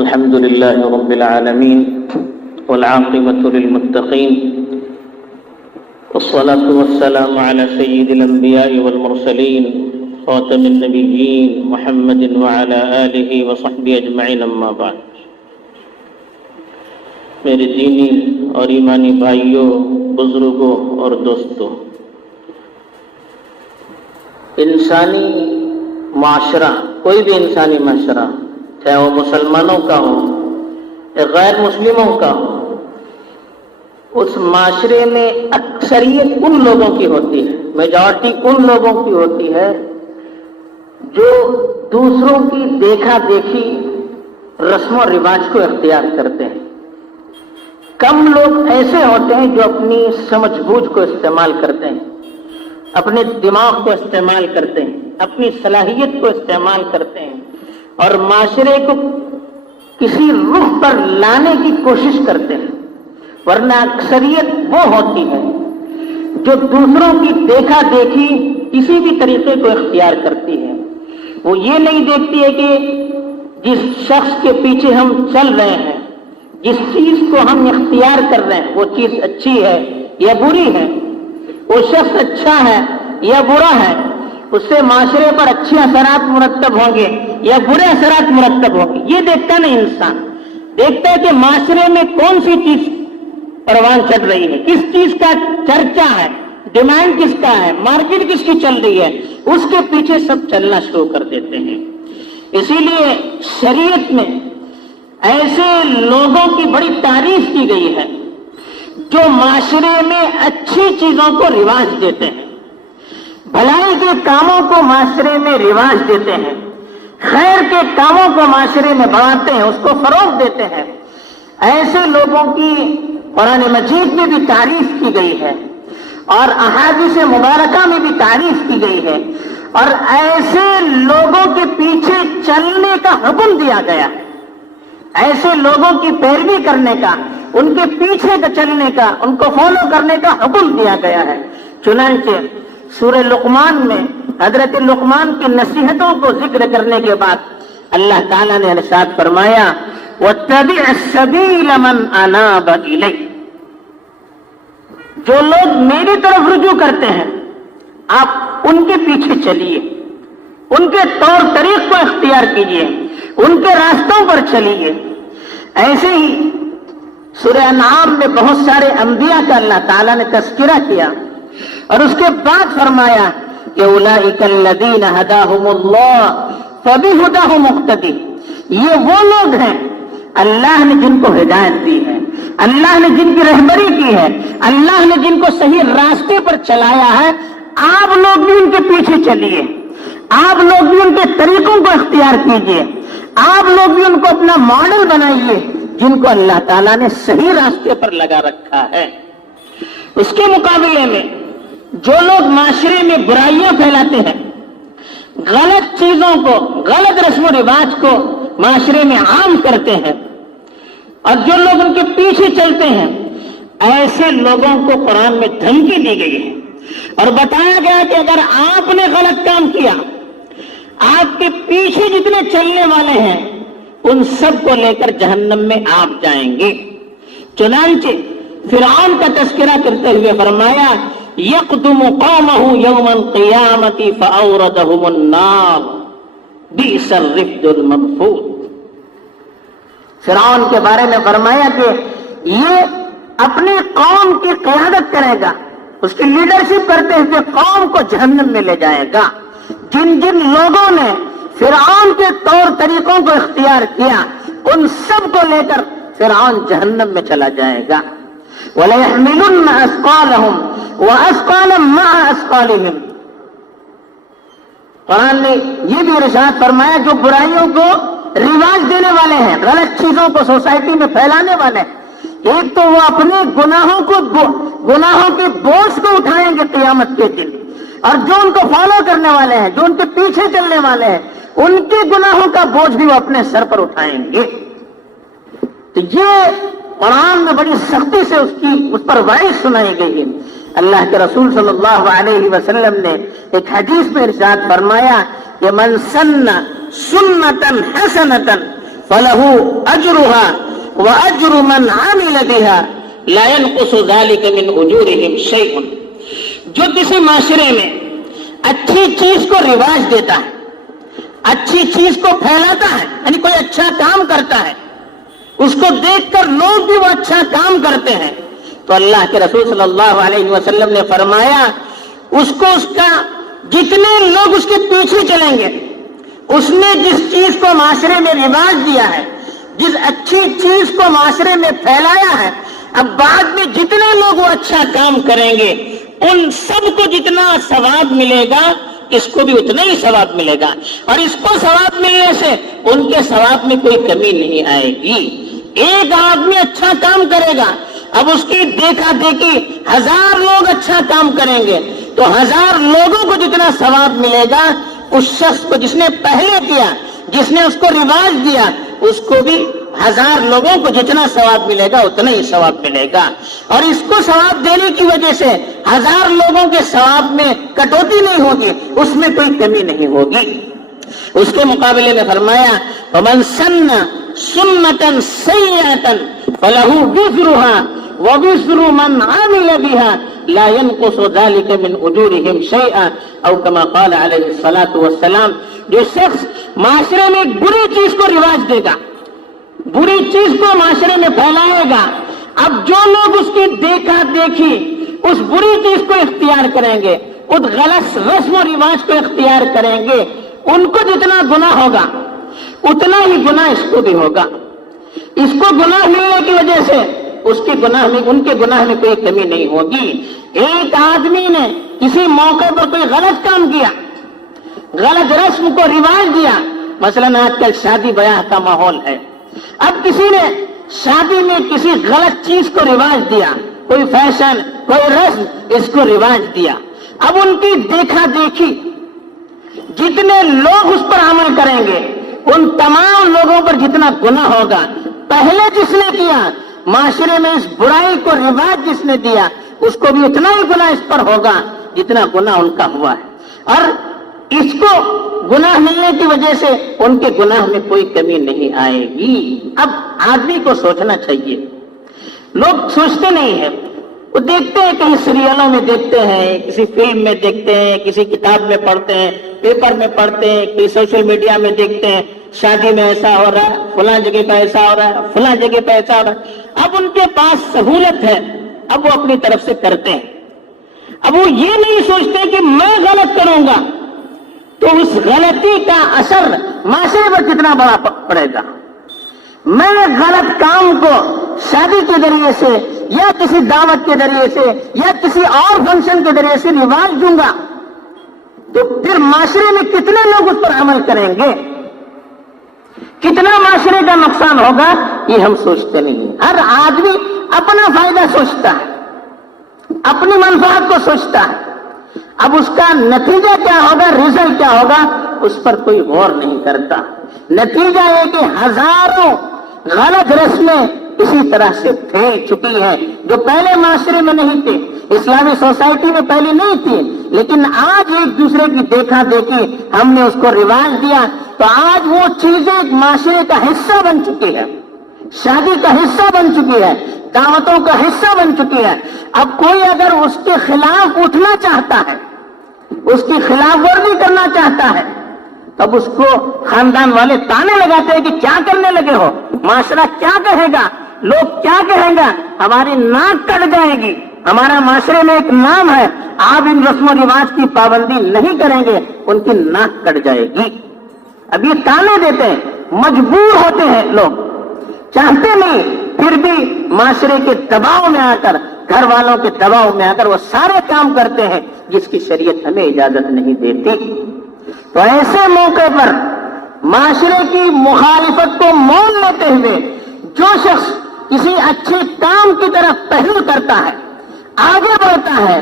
الحمد لله رب العالمين والعاقبة للمتقين والصلاة والسلام على سيد الأنبياء والمرسلين خاتم النبيين محمد وعلى آله وصحبه أجمعين أما بعد. میرے دینی اور ایمانی بھائیوں، بزرگوں اور دوستوں، انسانی معاشرہ، کوئی بھی انسانی معاشرہ، چاہے وہ مسلمانوں کا ہو یا غیر مسلموں کا ہو، اس معاشرے میں اکثریت ان لوگوں کی ہوتی ہے، میجارٹی ان لوگوں کی ہوتی ہے جو دوسروں کی دیکھا دیکھی رسم و رواج کو اختیار کرتے ہیں. کم لوگ ایسے ہوتے ہیں جو اپنی سمجھ بوجھ کو استعمال کرتے ہیں، اپنے دماغ کو استعمال کرتے ہیں، اپنی صلاحیت کو استعمال کرتے ہیں اور معاشرے کو کسی رخ پر لانے کی کوشش کرتے ہیں. ورنہ اکثریت وہ ہوتی ہے جو دوسروں کی دیکھا دیکھی کسی بھی طریقے کو اختیار کرتی ہے. وہ یہ نہیں دیکھتی ہے کہ جس شخص کے پیچھے ہم چل رہے ہیں، جس چیز کو ہم اختیار کر رہے ہیں، وہ چیز اچھی ہے یا بری ہے، وہ شخص اچھا ہے یا برا ہے، اس سے معاشرے پر اچھے اثرات مرتب ہوں گے یا برے اثرات مرتب ہوں گے. یہ دیکھتا نہیں انسان، دیکھتا ہے کہ معاشرے میں کون سی چیز پروان چڑھ رہی ہے، کس چیز کا چرچا ہے، ڈیمانڈ کس کا ہے، مارکیٹ کس کی چل رہی ہے، اس کے پیچھے سب چلنا شروع کر دیتے ہیں. اسی لیے شریعت میں ایسے لوگوں کی بڑی تعریف کی گئی ہے جو معاشرے میں اچھی چیزوں کو رواج دیتے ہیں، بھلائی کے کاموں کو معاشرے میں رواج دیتے ہیں، خیر کے کاموں کو معاشرے میں بڑھاتے ہیں، اس کو فروغ دیتے ہیں. ایسے لوگوں کی قرآن مجید میں بھی تعریف کی گئی ہے اور احادیث مبارکہ میں بھی تعریف کی گئی ہے، اور ایسے لوگوں کے پیچھے چلنے کا حکم دیا گیا ہے، ایسے لوگوں کی پیروی کرنے کا، ان کے پیچھے چلنے کا، ان کو فالو کرنے کا حکم دیا گیا ہے. چنانچہ سورہ لقمان میں حضرت لقمان کی نصیحتوں کو ذکر کرنے کے بعد اللہ تعالیٰ نے ارشاد فرمایا وَاتَّبِعْ السَّبِيلَ مَنْ أَنَابَ إِلَيَّ. جو لوگ میری طرف رجوع کرتے ہیں آپ ان کے پیچھے چلیے، ان کے طور طریق کو اختیار کیجیے، ان کے راستوں پر چلیے. ایسے ہی سورہ انعام میں بہت سارے انبیاء کا اللہ تعالیٰ نے تذکرہ کیا اور اس کے بعد فرمایا کہ اولئک الذین ھداھم اللہ فبھداہ مقتدی. یہ وہ لوگ ہیں اللہ نے جن کو ہدایت دی ہے، اللہ نے جن کی رہبری کی ہے، اللہ نے جن کو صحیح راستے پر چلایا ہے. آپ لوگ بھی ان کے پیچھے چلیے، آپ لوگ بھی ان کے طریقوں کو اختیار کیجیے، آپ لوگ بھی ان کو اپنا ماڈل بنائیے جن کو اللہ تعالیٰ نے صحیح راستے پر لگا رکھا ہے. اس کے مقابلے میں جو لوگ معاشرے میں برائیاں پھیلاتے ہیں، غلط چیزوں کو، غلط رسم و رواج کو معاشرے میں عام کرتے ہیں اور جو لوگ ان کے پیچھے چلتے ہیں، ایسے لوگوں کو قرآن میں دھمکی دی گئی ہے اور بتایا گیا کہ اگر آپ نے غلط کام کیا، آپ کے پیچھے جتنے چلنے والے ہیں ان سب کو لے کر جہنم میں آپ جائیں گے. چنانچہ فرعون کا تذکرہ کرتے ہوئے فرمایا یقدم قومہ یوم القیامۃ فاوردہم النار بئس الرفد المرفود. فرعون کے بارے میں فرمایا کہ یہ اپنی قوم کی قیادت کرے گا، اس کی لیڈرشپ کرتے ہوئے قوم کو جہنم میں لے جائے گا. جن جن لوگوں نے فرعون کے طور طریقوں کو اختیار کیا ان سب کو لے کر فرعون جہنم میں چلا جائے گا. وَلَيَحْمِلُنَّ أَثْقَالَهُمْ وَأَثْقَالًا مَعَ أَثْقَالِهِمْ. قرآن نے یہ بھی ارشاد فرمایا جو برائیوں کو رواج دینے والے ہیں، غلط چیزوں کو سوسائٹی میں پھیلانے والے ہیں، ایک تو وہ اپنے گناہوں کے بوجھ کو اٹھائیں گے قیامت کے دن، اور جو ان کو فالو کرنے والے ہیں، جو ان کے پیچھے چلنے والے ہیں، ان کے گناہوں کا بوجھ بھی وہ اپنے سر پر اٹھائیں گے. تو یہ قرآن میں بڑی سختی سے اس پر وعید سنائی گئی ہے. اللہ کے رسول صلی اللہ علیہ وسلم نے ایک حدیث میں ارشاد فرمایا کہ من سن سنتا حسنتا فلہ اجرھا واجر من عمل بها لا ينقص ذلك من اجورهم شیء. جو کسی معاشرے میں اچھی چیز کو رواج دیتا ہے، اچھی چیز کو پھیلاتا ہے، یعنی کوئی اچھا کام کرتا ہے، اس کو دیکھ کر لوگ بھی وہ اچھا کام کرتے ہیں، تو اللہ کے رسول صلی اللہ علیہ وسلم نے فرمایا اس کو اس کا جتنے لوگ اس کے پیچھے چلیں گے، اس نے جس چیز کو معاشرے میں رواج دیا ہے، جس اچھی چیز کو معاشرے میں پھیلایا ہے، اب بعد میں جتنے لوگ وہ اچھا کام کریں گے ان سب کو جتنا ثواب ملے گا اس کو بھی اتنا ہی ثواب ملے گا، اور اس کو ثواب ملنے سے ان کے ثواب میں کوئی کمی نہیں آئے گی. ایک آدمی اچھا کام کرے گا، اب اس کی دیکھا دیکھی 1000 لوگ اچھا کام کریں گے تو 1000 لوگوں کو جتنا ثواب ملے گا اس شخص کو جس نے پہلے کیا، جس نے اس کو رواج دیا، اس کو بھی 1000 لوگوں کو جتنا ثواب ملے گا اتنا ہی ثواب ملے گا. اور اس کو ثواب دینے کی وجہ سے 1000 لوگوں کے ثواب میں کٹوتی نہیں ہوگی، اس میں کوئی کمی نہیں ہوگی. اس کے مقابلے میں فرمایا وَمَنْ سَنَّ سُنَّةً سَيِّئَةً فَلَهُ وِزْرُهَا وَوِزْرُ مَنْ عَمِلَ بِهَا لَا يَنْقُصُ ذَلِكَ مِنْ أُجُورِهِمْ شَيْئًا أو كما قال علیہ الصلاۃ والسلام. جو شخص معاشرے میں ایک بری چیز کو رواج دے گا، بری چیز کو معاشرے میں پھیلائے گا، اب جو لوگ اس کی دیکھا دیکھی اس بری چیز کو اختیار کریں گے، اس غلط رسم و رواج کو اختیار کریں گے، ان کو جتنا گناہ ہوگا اتنا ہی گناہ اس کو بھی ہوگا. اس کو گناہ ملنے کی وجہ سے اس کے گناہ میں، ان کے گناہ میں کوئی کمی نہیں ہوگی. ایک آدمی نے کسی موقع پر کوئی غلط کام کیا، غلط رسم کو رواج دیا، مثلا آج کل شادی بیاہ کا ماحول ہے، اب کسی نے شادی میں کسی غلط چیز کو رواج دیا، کوئی فیشن، کوئی رسم، اس کو رواج دیا، اب ان کی دیکھا دیکھی جتنے لوگ اس پر عمل کریں گے ان تمام لوگوں پر جتنا گناہ ہوگا، پہلے جس نے کیا معاشرے میں اس برائی کو رواج جس نے دیا اس کو بھی اتنا ہی گناہ اس پر ہوگا جتنا گناہ ان کا ہوا ہے. اور اس کو گناہ ملنے کی وجہ سے ان کے گناہ میں کوئی کمی نہیں آئے گی. اب آدمی کو سوچنا چاہیے، لوگ سوچتے نہیں ہیں، وہ دیکھتے ہیں کہیں سیریلوں میں دیکھتے ہیں، کسی فلم میں دیکھتے ہیں، کسی کتاب میں پڑھتے ہیں، پیپر میں پڑھتے ہیں، کسی سوشل میڈیا میں دیکھتے ہیں شادی میں ایسا ہو رہا ہے، فلاں جگہ پہ ایسا ہو رہا ہے، فلاں جگہ پہ ایسا ہو رہا ہے. اب ان کے پاس سہولت ہے، اب وہ اپنی طرف سے کرتے ہیں. اب وہ یہ نہیں سوچتے کہ میں غلط کروں گا تو اس غلطی کا اثر معاشرے پر کتنا بڑا پڑے گا. میں غلط کام کو شادی کے ذریعے سے یا کسی دعوت کے ذریعے سے یا کسی اور فنکشن کے ذریعے سے رواج دوں گا تو پھر معاشرے میں کتنے لوگ اس پر عمل کریں گے، کتنا معاشرے کا نقصان ہوگا، یہ ہم سوچتے نہیں. ہر آدمی اپنا فائدہ سوچتا ہے، اپنی منفعت کو سوچتا ہے. اب اس کا نتیجہ کیا ہوگا، رزلٹ کیا ہوگا، اس پر کوئی غور نہیں کرتا. نتیجہ یہ کہ ہزاروں غلط رسمیں اسی طرح سے پھیل چکی ہیں جو پہلے معاشرے میں نہیں تھے، اسلامی سوسائٹی میں پہلے نہیں تھی، لیکن آج ایک دوسرے کی دیکھا دیکھی ہم نے اس کو رواج دیا تو آج وہ چیزیں ایک معاشرے کا حصہ بن چکی ہے، شادی کا حصہ بن چکی ہے، دعوتوں کا حصہ بن چکی ہے. اب کوئی اگر اس کے خلاف اٹھنا چاہتا ہے، اس کی خلاف ورزی کرنا چاہتا ہے، تب اس کو خاندان والے تانے لگاتے ہیں کہ کیا کرنے لگے ہو، معاشرہ کیا کہے گا، لوگ کیا کہیں گا، ہماری ناک کٹ جائے گی، ہمارا معاشرے میں ایک نام ہے، آپ ان رسم و رواج کی پابندی نہیں کریں گے ان کی ناک کٹ جائے گی. اب یہ تانے دیتے ہیں، مجبور ہوتے ہیں، لوگ چاہتے نہیں، پھر بھی معاشرے کے دباؤ میں آ کر، گھر والوں کے دباؤ میں آ کر وہ سارے کام کرتے ہیں جس کی شریعت ہمیں اجازت نہیں دیتی. تو ایسے موقع پر معاشرے کی مخالفت کو مول لیتے ہوئے جو شخص کسی اچھے کام کی طرف پہل کرتا ہے، آگے بڑھتا ہے،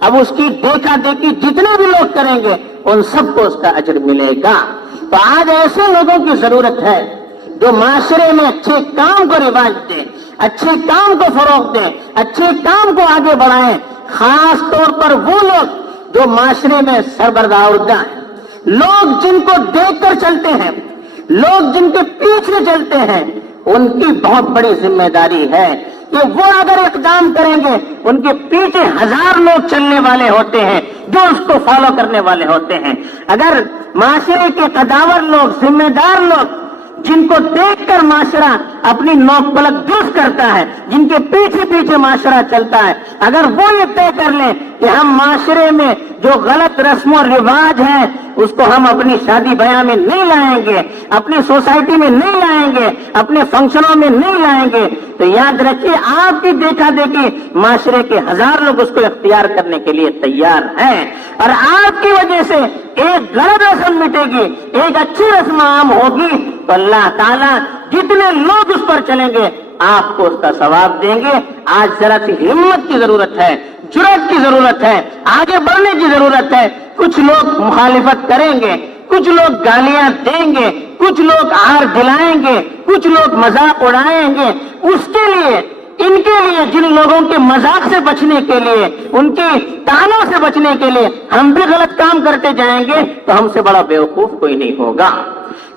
اب اس کی دیکھا دیکھی جتنے بھی لوگ کریں گے ان سب کو اس کا اجر ملے گا. تو آج ایسے لوگوں کی ضرورت ہے جو معاشرے میں اچھے کام کو رواج دیں، اچھے کام کو فروغ دیں، اچھے کام کو آگے بڑھائیں. خاص طور پر وہ لوگ جو معاشرے میں سربراہ ہیں، لوگ جن کو دیکھ کر چلتے ہیں، لوگ جن کے پیچھے چلتے ہیں ان کی بہت بڑی ذمہ داری ہے کہ وہ اگر اقدام کریں گے، ان کے پیچھے 1000 لوگ چلنے والے ہوتے ہیں جو اس کو فالو کرنے والے ہوتے ہیں۔ اگر معاشرے کے قداور لوگ، ذمہ دار لوگ، جن کو دیکھ کر معاشرہ اپنی نوک پلک درست کرتا ہے، جن کے پیچھے پیچھے معاشرہ چلتا ہے، اگر وہ یہ طے کر لیں کہ ہم معاشرے میں جو غلط رسم و رواج ہیں اس کو ہم اپنی شادی بیاہ میں نہیں لائیں گے، اپنی سوسائٹی میں نہیں لائیں گے، اپنے فنکشنوں میں نہیں لائیں گے، تو یاد رکھیے آپ کی دیکھا دیکھی معاشرے کے 1000 لوگ اس کو اختیار کرنے کے لیے تیار ہیں، اور آپ کی وجہ سے ایک غلط رسم مٹے گی، ایک اچھی رسم عام ہوگی، تو اللہ تعالیٰ جتنے لوگ اس پر چلیں گے آپ کو اس کا ثواب دیں گے۔ آج ذرا سی ہمت کی ضرورت ہے، جرأت کی ضرورت ہے، آگے بڑھنے کی ضرورت ہے۔ کچھ لوگ مخالفت کریں گے، کچھ لوگ گالیاں دیں گے، کچھ لوگ آر دلائیں گے، کچھ لوگ مذاق اڑائیں گے، اس کے لیے، ان کے لیے، جن لوگوں کے مذاق سے بچنے کے لیے، ان کے طعنوں سے بچنے کے لیے ہم بھی غلط کام کرتے جائیں گے تو ہم سے بڑا بیوقوف کوئی نہیں ہوگا۔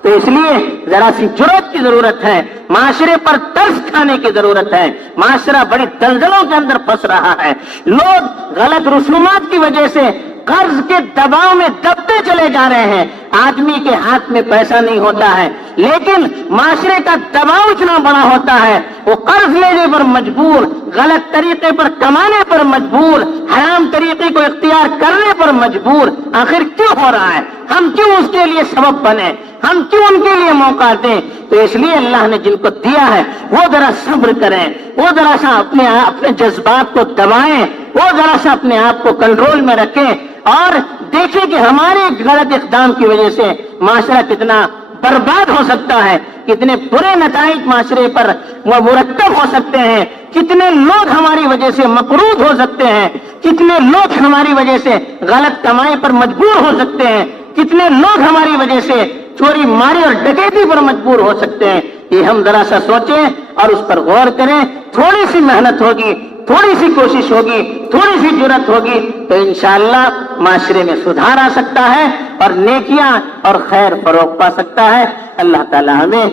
تو اس لیے ذرا سی جرأت کی ضرورت ہے، معاشرے پر ترس کھانے کی ضرورت ہے۔ معاشرہ بڑی دلدلوں کے اندر پھنس رہا ہے، لوگ غلط رسومات کی وجہ سے قرض کے دباؤ میں دبتے چلے جا رہے ہیں۔ آدمی کے ہاتھ میں پیسہ نہیں ہوتا ہے لیکن معاشرے کا دباؤ اتنا بڑا ہوتا ہے، وہ قرض لینے پر مجبور، غلط طریقے پر کمانے پر مجبور، حرام طریقے کو اختیار کرنے پر مجبور۔ آخر کیوں ہو رہا ہے؟ ہم کیوں اس کے لیے سبب بنے؟ ہم کیوں ان کے لیے موقع دیں؟ تو اس لیے اللہ نے جن کو دیا ہے وہ ذرا صبر کریں، وہ ذرا سا اپنے جذبات کو دبائیں، وہ ذرا سا اپنے آپ کو کنٹرول میں رکھیں اور دیکھیں کہ ہمارے غلط اقدام کی وجہ سے معاشرہ کتنا برباد ہو سکتا ہے، کتنے برے نتائج معاشرے پر مرتب ہو سکتے ہیں، کتنے لوگ ہماری وجہ سے مقروض ہو سکتے ہیں، کتنے لوگ ہماری وجہ سے غلط کمائی پر مجبور ہو سکتے ہیں، کتنے لوگ ہماری وجہ سے چوری ماری اور ڈکیتی پر مجبور ہو سکتے ہیں۔ یہ ہم ذرا سا سوچیں اور اس پر غور کریں، تھوڑی سی محنت ہوگی، تھوڑی سی کوشش ہوگی، تھوڑی سی جرأت ہوگی تو انشاءاللہ معاشرے میں سدھار آ سکتا ہے اور نیکیاں اور خیر فروغ پا سکتا ہے۔ اللہ تعالی ہمیں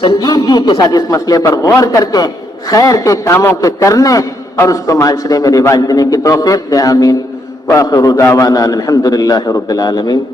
سنجیدگی کے ساتھ اس مسئلے پر غور کر کے خیر کے کاموں کے کرنے اور اس کو معاشرے میں رواج دینے کی توفیق دے، آمین۔ وآخر دعوانا الحمدللہ رب العالمین۔